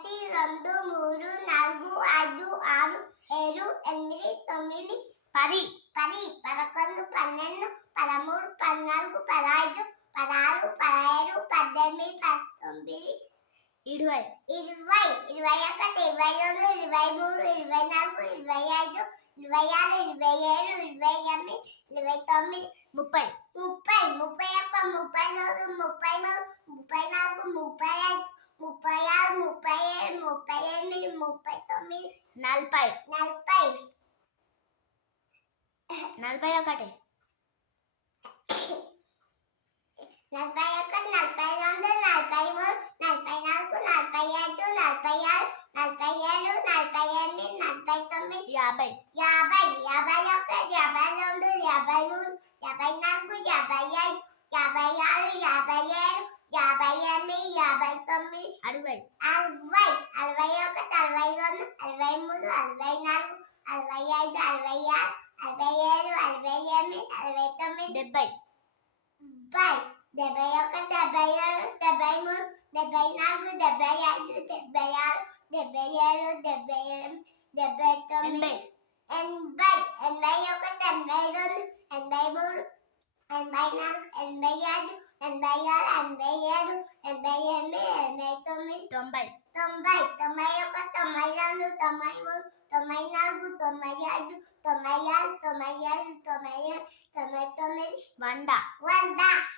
ఒకటి రెండు మూడు నాలుగు ఐదు ఆరు ఏడు ఎనిమిది తొమ్మిది పది పది పదకొండు పన్నెండు పదమూడు పద్నాలుగు పదహైదు పదహారు పదిహేడు పద్దెనిమిది పంతొమ్మిది 20 21 22 23 24 25 26 27 28 29 30 31 32 33 34 35 36 37 38 39 40 41 41 42 43 44 45 46 47 48 49 50 51 52 53 54 55 56 57 58 59 60 61 62 63 64 65 66 67 68 69 70 71 72 73 74 75 76 77 78 79 81 82 83 84 85 86 87 88 89 91 92 93 94 95 96 97 98 99 100